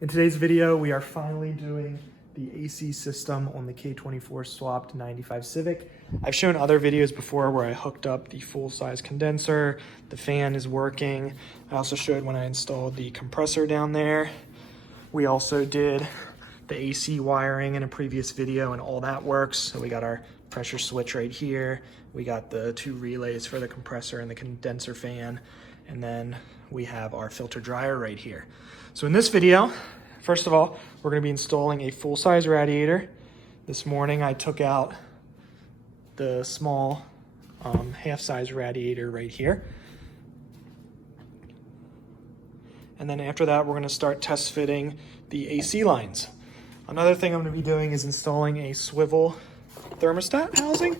In today's video, we are finally doing the AC system on the K24 swapped 95 Civic. I've shown other videos before where I hooked up the full-size condenser, the fan is working. I also showed when I installed the compressor down there. We also did the AC wiring in a previous video and all that works. So we got our pressure switch right here. We got the two relays for the compressor and the condenser fan. And then we have our filter dryer right here. So in this video, first of all, we're going to be installing a full-size radiator. This morning I took out the small half-size radiator right here. And then after that, we're going to start test fitting the AC lines. Another thing I'm going to be doing is installing a swivel thermostat housing,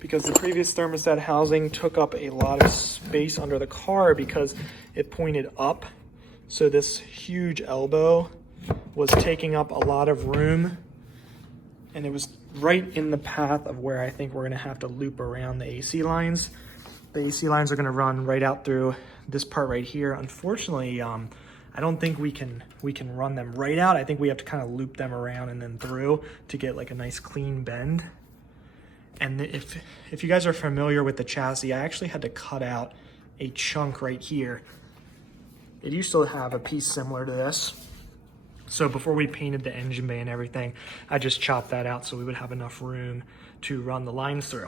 because the previous thermostat housing took up a lot of space under the car because it pointed up. So this huge elbow was taking up a lot of room, and it was right in the path of where I think we're going to have to loop around the AC lines. The AC lines are going to run right out through this part right here. Unfortunately, I don't think we can run them right out. I think we have to kind of loop them around and then through to get like a nice clean bend. And if you guys are familiar with the chassis, I actually had to cut out a chunk right here. It used to have a piece similar to this. So before we painted the engine bay and everything, I just chopped that out so we would have enough room to run the lines through.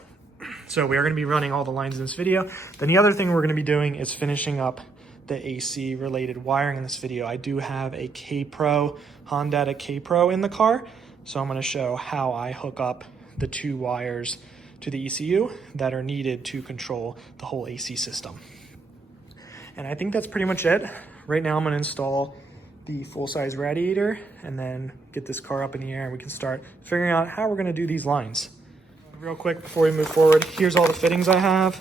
So we are going to be running all the lines in this video. Then the other thing we're going to be doing is finishing up the AC related wiring in this video. I do have a K-Pro, Honda K-Pro in the car. So I'm going to show how I hook up the two wires to the ECU that are needed to control the whole AC system. And I think that's pretty much it. Right now I'm going to install the full-size radiator and then get this car up in the air and we can start figuring out how we're going to do these lines. Real quick before we move forward, here's all the fittings I have.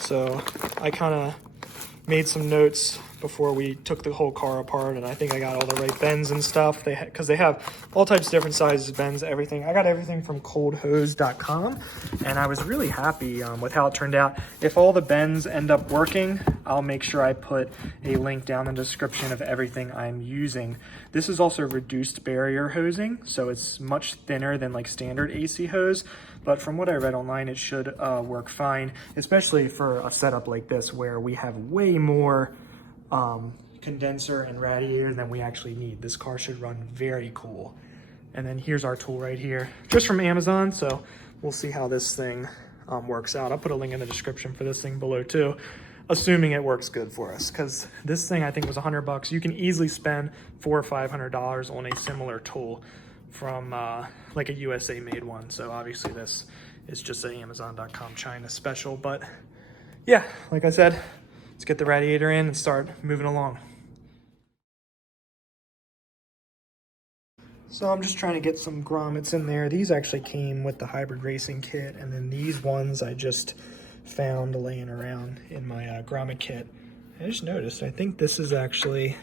So I kind of made some notes before we took the whole car apart, and I think I got all the right bends and stuff. Because they have all types of different sizes, bends, everything. I got everything from coldhose.com, and I was really happy with how it turned out. If all the bends end up working, I'll make sure I put a link down in the description of everything I'm using. This is also reduced barrier hosing, so it's much thinner than like standard AC hose. But from what I read online, it should work fine, especially for a setup like this where we have way more condenser and radiator than we actually need. This car should run very cool. And then here's our tool right here, just from Amazon. So we'll see how this thing works out. I'll put a link in the description for this thing below too, assuming it works good for us, because this thing I think was $100. You can easily spend $400 or $500 on a similar tool from like a USA made one. So obviously this is just an Amazon.com China special, but yeah, like I said, let's get the radiator in and start moving along. So I'm just trying to get some grommets in there. These actually came with the hybrid racing kit, and then these ones I just found laying around in my grommet kit. I just noticed, I think this is actually,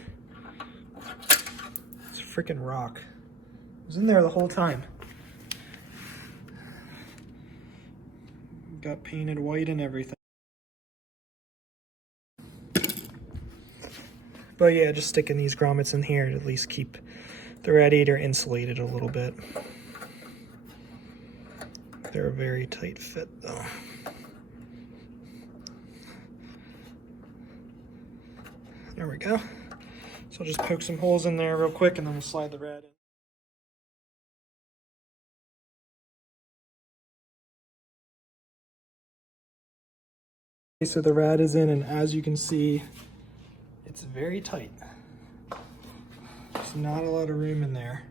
it's a freaking rock. It was in there the whole time. Got painted white and everything. But yeah, just sticking these grommets in here to at least keep the radiator insulated a little bit. They're a very tight fit though. There we go. So I'll just poke some holes in there real quick and then we'll slide the rad in. Okay, so the rad is in, and as you can see, it's very tight. There's not a lot of room in there.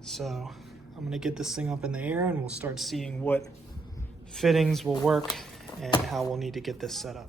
So I'm gonna get this thing up in the air and we'll start seeing what fittings will work and how we'll need to get this set up.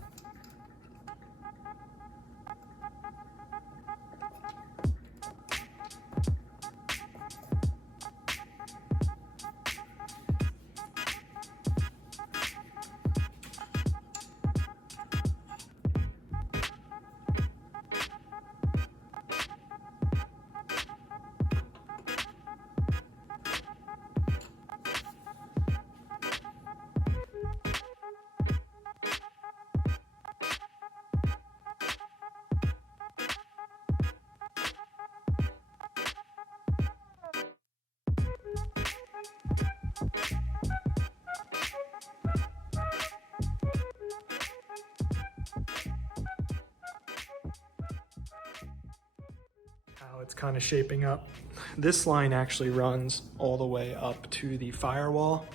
how it's kind of shaping up. This line actually runs all the way up to the firewall.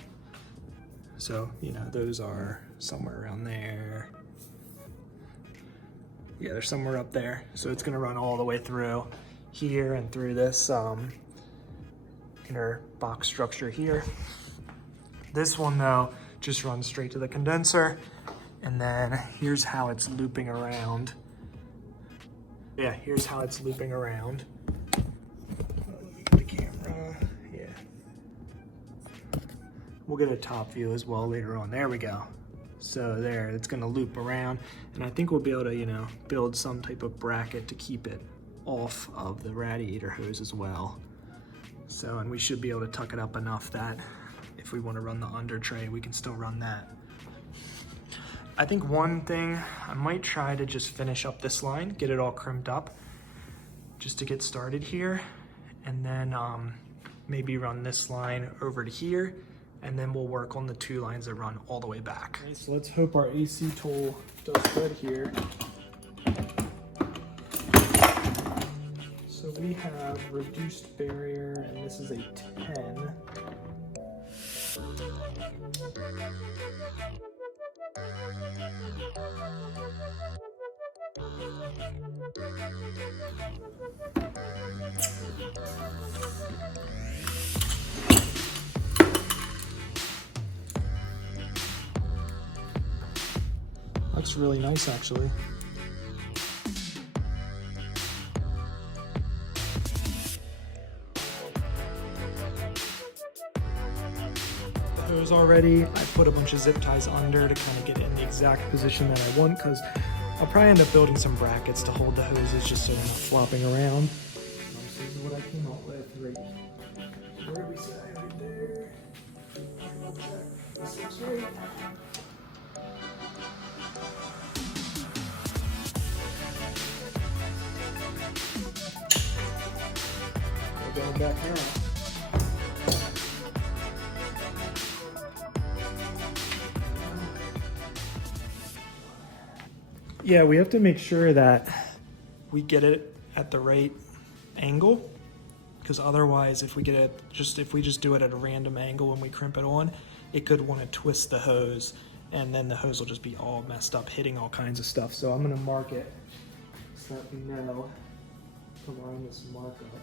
So, you know, those are somewhere around there. Yeah, they're somewhere up there. So it's gonna run all the way through here and through this inner box structure here. This one though, just runs straight to the condenser. And then here's how it's looping around. Yeah, here's how it's looping around. Look at the camera, yeah. We'll get a top view as well later on. There we go. So there, it's gonna loop around. And I think we'll be able to, you know, build some type of bracket to keep it off of the radiator hose as well. So, and we should be able to tuck it up enough that if we want to run the under tray, we can still run that. I think one thing, I might try to just finish up this line, get it all crimped up, just to get started here. And then maybe run this line over to here, and then we'll work on the 2 lines that run all the way back. Okay, so let's hope our AC tool does good here. So we have reduced barrier, and this is a 10. Looks really nice, actually. The hose already, I put a bunch of zip ties under to kind of get it in the exact position that I want, because I'll probably end up building some brackets to hold the hoses just so they're not flopping around. This is what I came up with right. Where do we say? Right there. This looks right. Going back now. Yeah, we have to make sure that we get it at the right angle, because otherwise if we get it if we just do it at a random angle when we crimp it on, it could want to twist the hose, and then the hose will just be all messed up, hitting all kinds of stuff. So I'm going to mark it so that we know to line this mark up.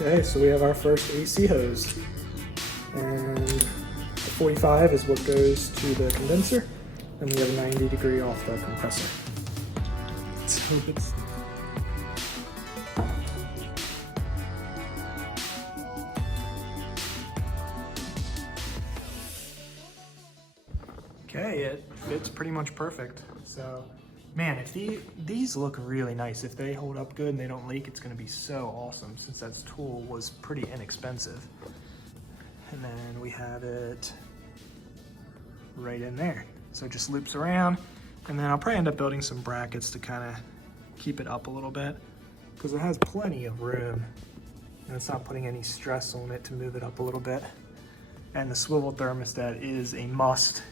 Okay, so we have our first AC hose, and the 45 is what goes to the condenser, and we have a 90 degree off the compressor. So it's okay, it fits pretty much perfect. So, man, if these look really nice. If they hold up good and they don't leak, it's gonna be so awesome, since that tool was pretty inexpensive. And then we have it right in there. So it just loops around, and then I'll probably end up building some brackets to kind of keep it up a little bit, because it has plenty of room and it's not putting any stress on it to move it up a little bit. And the swivel thermostat is a must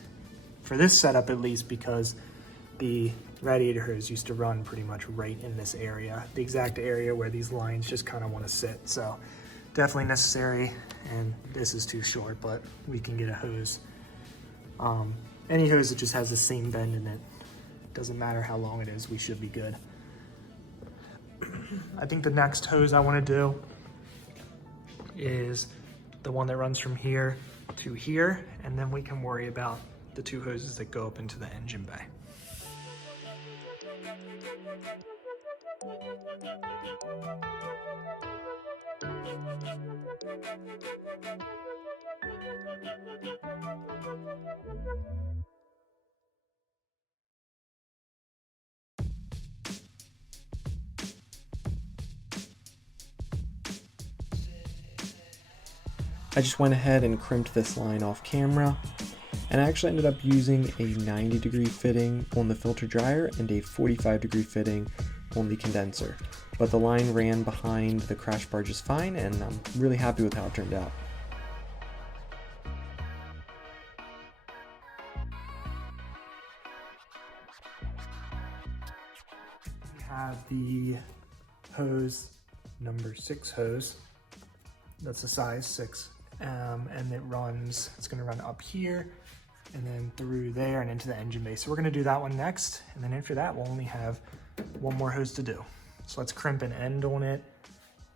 for this setup, at least, because the radiator hose used to run pretty much right in this area, the exact area where these lines just kind of want to sit. So definitely necessary, and this is too short, but we can get a hose. Any hose that just has the same bend in it, doesn't matter how long it is, we should be good. I think the next hose I want to do is the one that runs from here to here, and then we can worry about the 2 hoses that go up into the engine bay. I just went ahead and crimped this line off camera, And I actually ended up using a 90-degree fitting on the filter dryer and a 45-degree fitting on the condenser. But the line ran behind the crash bar just fine, and I'm really happy with how it turned out. We have the hose, number 6 hose. That's a size 6. And it's gonna run up here and then through there and into the engine bay. So we're gonna do that one next. And then after that, we'll only have one more hose to do. So let's crimp an end on it.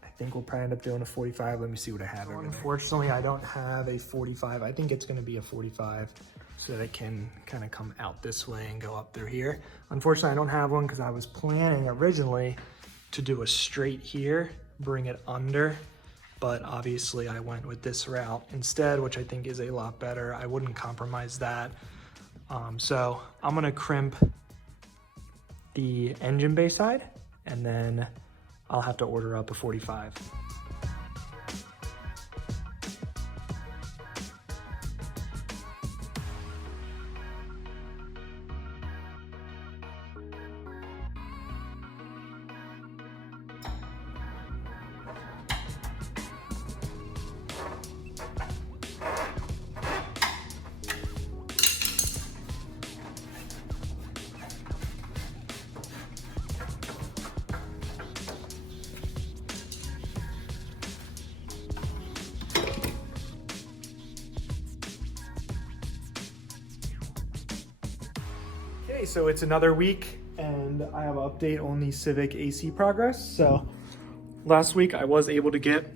I think we'll probably end up doing a 45. Let me see what I have over there. Unfortunately, I don't have a 45. I think it's gonna be a 45 so that it can kind of come out this way and go up through here. Unfortunately, I don't have one because I was planning originally to do a straight here, bring it under, but obviously I went with this route instead, which I think is a lot better. I wouldn't compromise that. So I'm gonna crimp the engine bay side, and then I'll have to order up a 45. Okay, so it's another week and I have an update on the Civic AC progress. So last week I was able to get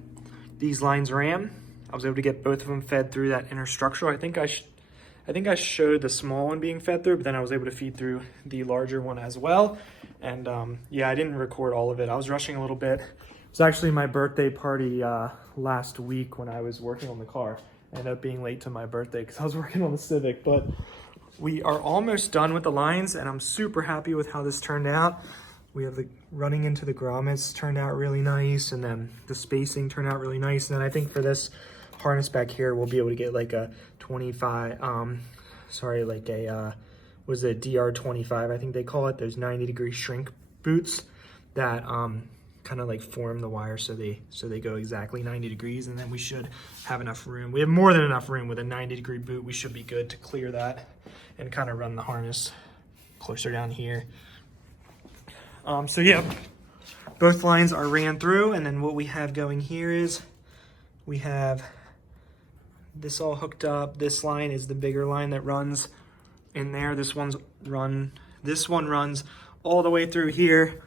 these lines ran. I was able to get both of them fed through that inner structural. I think I showed the small one being fed through, but then I was able to feed through the larger one as well. And yeah, I didn't record all of it. I was rushing a little bit. It was actually my birthday party last week when I was working on the car. I ended up being late to my birthday because I was working on the Civic, but we are almost done with the lines and I'm super happy with how this turned out. We have the running into the grommets turned out really nice, and then the spacing turned out really nice. And then I think for this harness back here, we'll be able to get like a 25, like a, was it DR25, I think they call it, those 90-degree shrink boots that kind of like form the wire so they go exactly 90 degrees, and then we should have enough room. We have more than enough room with a 90-degree boot. We should be good to clear that and kind of run the harness closer down here. So yeah, both lines are ran through, and then what we have going here is we have this all hooked up. This line is the bigger line that runs in there. This one runs all the way through here.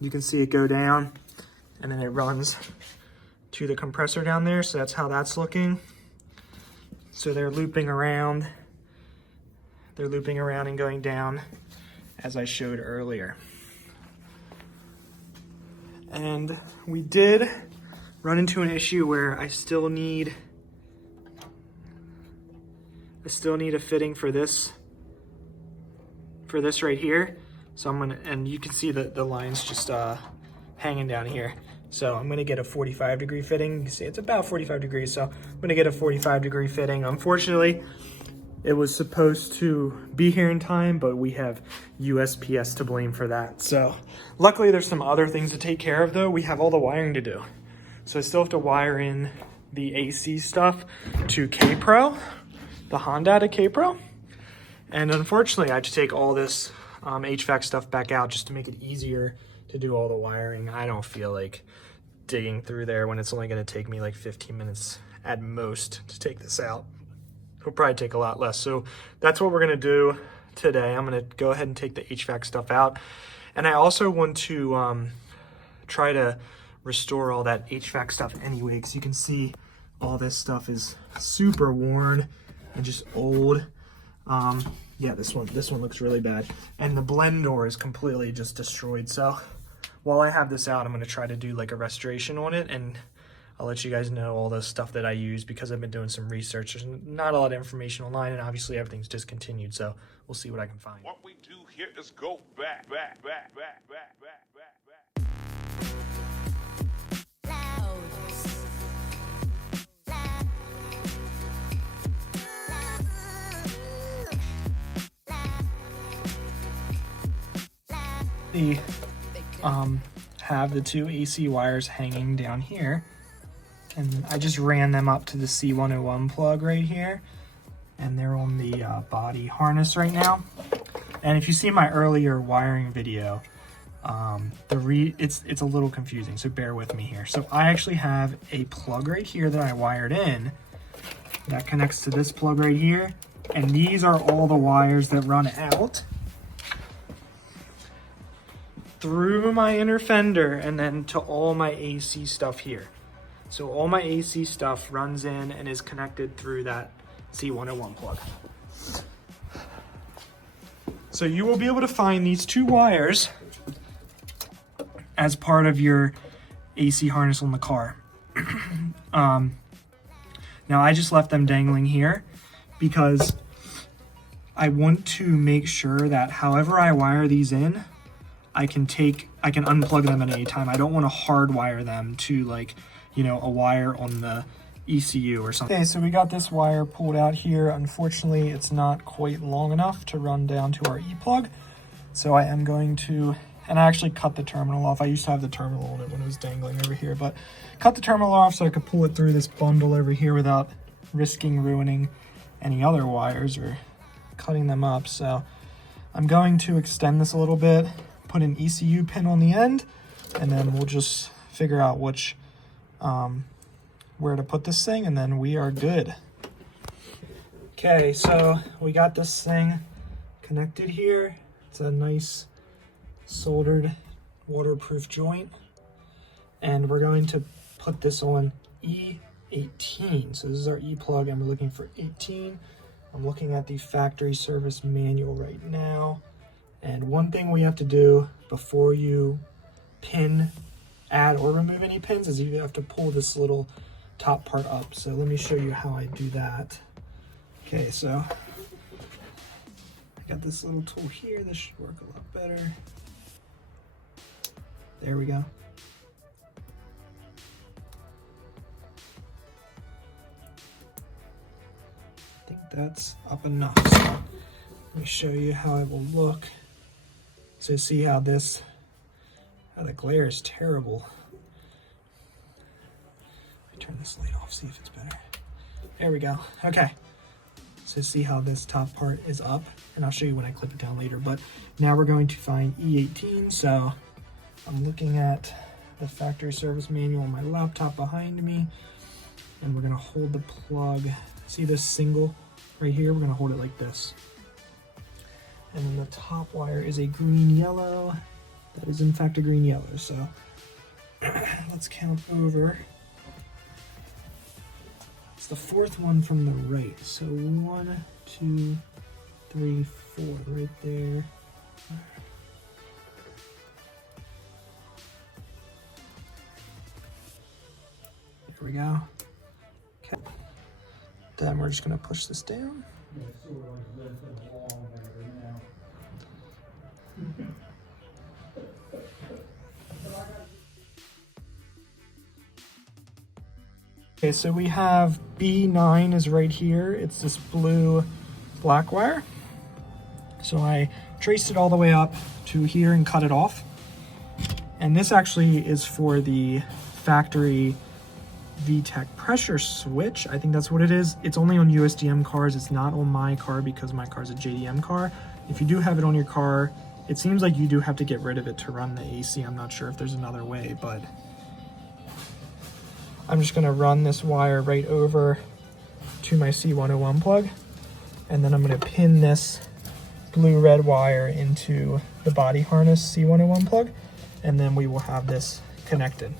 You can see it go down, and then it runs to the compressor down there. So that's how that's looking. So they're looping around. They're looping around and going down as I showed earlier. And we did run into an issue where I still need a fitting for this right here. So I'm gonna, and you can see the lines just hanging down here. So I'm gonna get a 45-degree fitting. You can see it's about 45 degrees, so I'm gonna get a 45-degree fitting. Unfortunately, it was supposed to be here in time, but we have USPS to blame for that. So luckily there's some other things to take care of though. We have all the wiring to do. So I still have to wire in the AC stuff to K-Pro, the Honda to K-Pro. And unfortunately I had to take all this HVAC stuff back out just to make it easier to do all the wiring. I don't feel like digging through there when it's only gonna take me like 15 minutes at most to take this out. It'll probably take a lot less. So that's what we're gonna do today. I'm gonna go ahead and take the HVAC stuff out. And I also want to try to restore all that HVAC stuff anyway, because you can see all this stuff is super worn and just old. Yeah, this one looks really bad. And the blend door is completely just destroyed. So while I have this out, I'm gonna try to do like a restoration on it, and I'll let you guys know all the stuff that I use because I've been doing some research. There's not a lot of information online, and obviously everything's discontinued, so we'll see what I can find. What we do here is go back. currently have the two AC wires hanging down here, and I just ran them up to the C101 plug right here, and they're on the body harness right now. And if you see my earlier wiring video, it's a little confusing, so bear with me here. So I actually have a plug right here that I wired in that connects to this plug right here, and these are all the wires that run out through my inner fender and then to all my AC stuff here. So all my AC stuff runs in and is connected through that C101 plug. So you will be able to find these two wires as part of your AC harness on the car. Now I just left them dangling here because I want to make sure that however I wire these in, I can unplug them at any time. I don't want to hardwire them to, like, you know, a wire on the ECU or something. Okay, so we got this wire pulled out here. Unfortunately, it's not quite long enough to run down to our E-plug. So I am going to, and I actually cut the terminal off. I used to have the terminal on it when it was dangling over here, but cut the terminal off so I could pull it through this bundle over here without risking ruining any other wires or cutting them up. So I'm going to extend this a little bit, put an ECU pin on the end, and then we'll just figure out which where to put this thing, and then we are good. Okay, so we got this thing connected here. It's a nice soldered waterproof joint, and we're going to put this on E18. So this is our E plug, and we're looking for 18. I'm looking at the factory service manual right now, and one thing we have to do before you add or remove any pins is you have to pull this little top part up. So let me show you how I do that. Okay, so I got this little tool here. This should work a lot better. There we go. I think that's up enough. So let me show you how it will look. So see how this, the glare is terrible. Turn this light off, see if it's better. There we go. Okay. So see how this top part is up, and I'll show you when I clip it down later. But now we're going to find E18. So I'm looking at the factory service manual on my laptop behind me, and we're gonna hold the plug. See this single right here? We're gonna hold it like this. And then the top wire is a green yellow. That is in fact a green yellow. So let's count over. It's the fourth one from the right. So 1, 2, 3, 4 right there. There we go. Okay. Then we're just gonna push this down. Okay, so we have B9 is right here. It's this blue black wire. So I traced it all the way up to here and cut it off. And this actually is for the factory VTEC pressure switch. I think that's what it is. It's only on USDM cars. It's not on my car because my car's a JDM car. If you do have it on your car, it seems like you do have to get rid of it to run the AC. I'm not sure if there's another way, but I'm just gonna run this wire right over to my C101 plug, and then I'm gonna pin this blue-red wire into the body harness C101 plug, and then we will have this connected.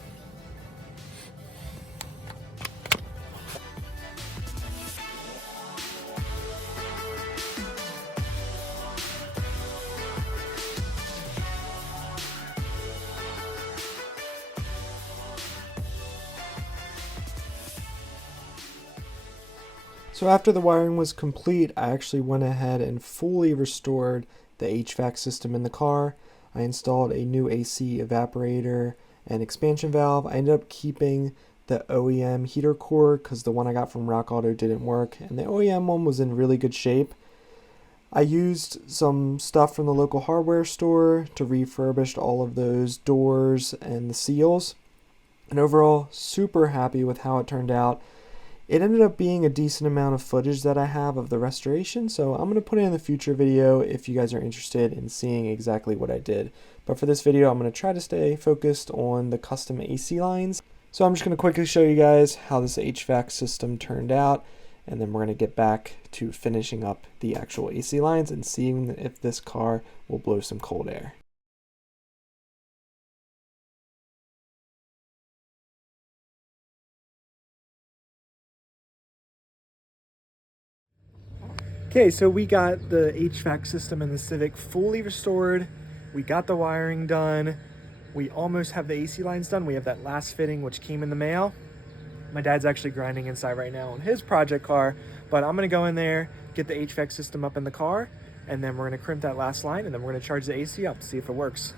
So after the wiring was complete, I actually went ahead and fully restored the HVAC system in the car. I installed a new AC evaporator and expansion valve. I ended up keeping the OEM heater core because the one I got from Rock Auto didn't work, and the OEM one was in really good shape. I used some stuff from the local hardware store to refurbish all of those doors and the seals. And overall, super happy with how it turned out. It ended up being a decent amount of footage that I have of the restoration, so I'm going to put it in the future video if you guys are interested in seeing exactly what I did. But for this video, I'm going to try to stay focused on the custom AC lines. So I'm just going to quickly show you guys how this HVAC system turned out, and then we're going to get back to finishing up the actual AC lines and seeing if this car will blow some cold air. Okay, so we got the HVAC system in the Civic fully restored. We got the wiring done. We almost have the AC lines done. We have that last fitting which came in the mail. My dad's actually grinding inside right now on his project car, but I'm gonna go in there, get the HVAC system up in the car, and then we're gonna crimp that last line, and then we're gonna charge the AC up, see if it works.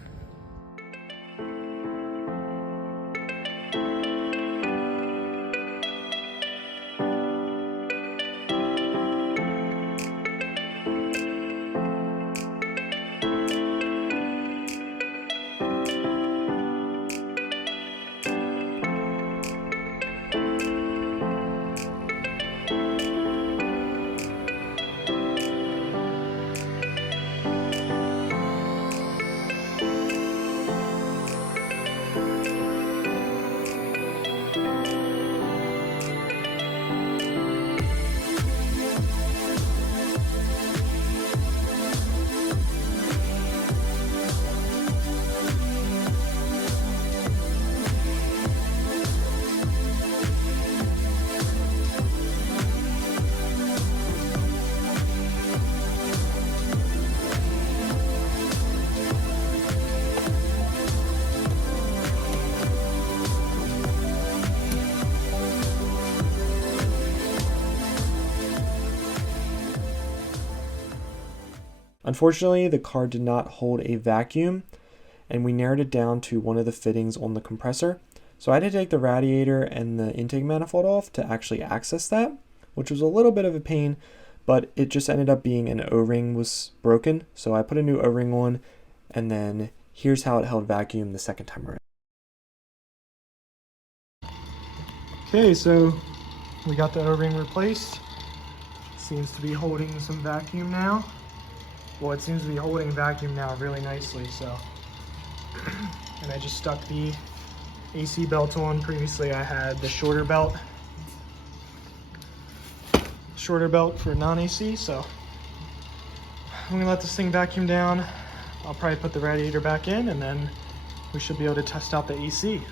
Unfortunately, the car did not hold a vacuum, and we narrowed it down to one of the fittings on the compressor. So I had to take the radiator and the intake manifold off to actually access that, which was a little bit of a pain, but it just ended up being an O-ring was broken. So I put a new O-ring on, and then here's how it held vacuum the second time around. Okay, so we got the O-ring replaced. Seems to be holding some vacuum now. Well, it seems to be holding vacuum now really nicely, so. And I just stuck the AC belt on. Previously I had the shorter belt for non-AC, so I'm gonna let this thing vacuum down. I'll probably put the radiator back in, and then we should be able to test out the AC.